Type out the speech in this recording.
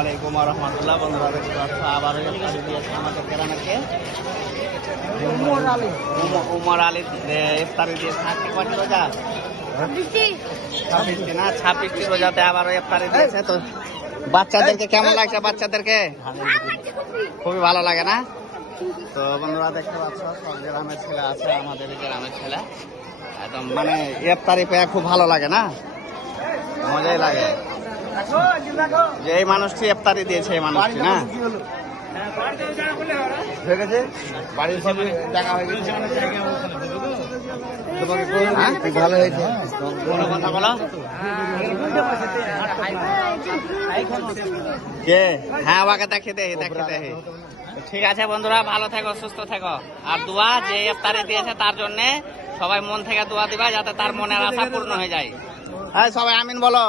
আলাইকুম ওয়া রাহমাতুল্লাহ। বন্ধুরা দেখতে পাচ্ছ আবারও ইফতারি দিয়েছে আমাদের গ্রামেরকে উমর আলী ইফতারি দিয়েছে। আজকে কয়টি রোজা? 26টি না, 26টি রোজাতে আবারও ইফতারি দিয়েছে। তো বাচ্চাদেরকে কেমন লাগছে? বাচ্চাদেরকে খুবই ভালো লাগে না? তো বন্ধুরা দেখতে পাচ্ছ সব গ্রামের ছেলে আছে, আমাদের গ্রামের ছেলে একদম মানে ইফতারি পেয়ে খুব ভালো লাগে না, মজাই লাগে যে এই মানুষটি ইফতারি দিয়েছে, এই মানুষটি না হয়ে গেছে বাড়ির সব দেখা হয়ে গেছে। ভালো হয়েছে, কোনো কথা বলো কে? হ্যাঁ ওকে দেখে দেখে। ঠিক আছে বন্ধুরা, ভালো থেকো, সুস্থ থেকো। আর দোয়া যে ইফতারি দিয়েছে তার জন্য সবাই মন থেকে দোয়া দিবা যাতে তার মনের আশা পূর্ণ হয়ে যায়। হ্যাঁ সবাই আমিন বলো।